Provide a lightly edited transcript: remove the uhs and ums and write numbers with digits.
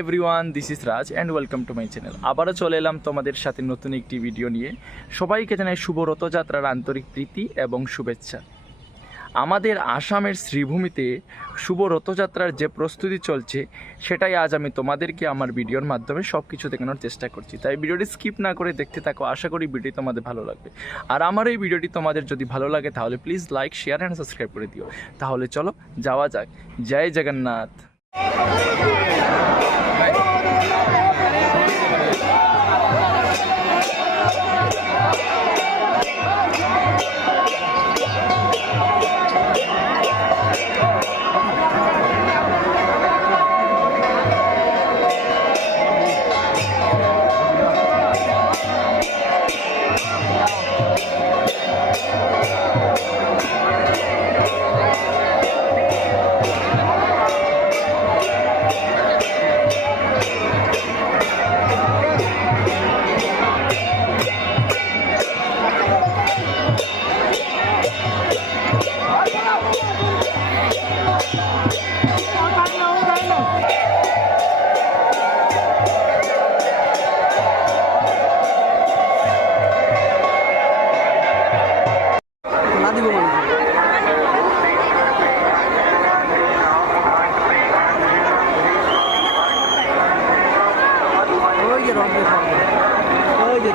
Everyone, this is Raj and welcome to my channel. আবারও চলে এলাম তোমাদের সাথে নতুন একটি ভিডিও নিয়ে। সবাইকে জানাই শুভ রথযাত্রার আন্তরিক প্রীতি এবং শুভেচ্ছা। আমাদের আসামের শ্রীভূমিতে শুভ রথযাত্রার যে প্রস্তুতি চলছে সেটাই আজ আমি তোমাদেরকে আমার ভিডিওর মাধ্যমে সব কিছু দেখানোর চেষ্টা করছি। তাই ভিডিওটি স্কিপ না করে দেখতে থাকো, আশা করি ভিডিওটি তোমাদের ভালো লাগবে। আর আমার এই ভিডিওটি তোমাদের যদি ভালো লাগে তাহলে please like, share and subscribe করে দিও। তাহলে চলো যাওয়া যাক। জয় জগন্নাথ। ওই যে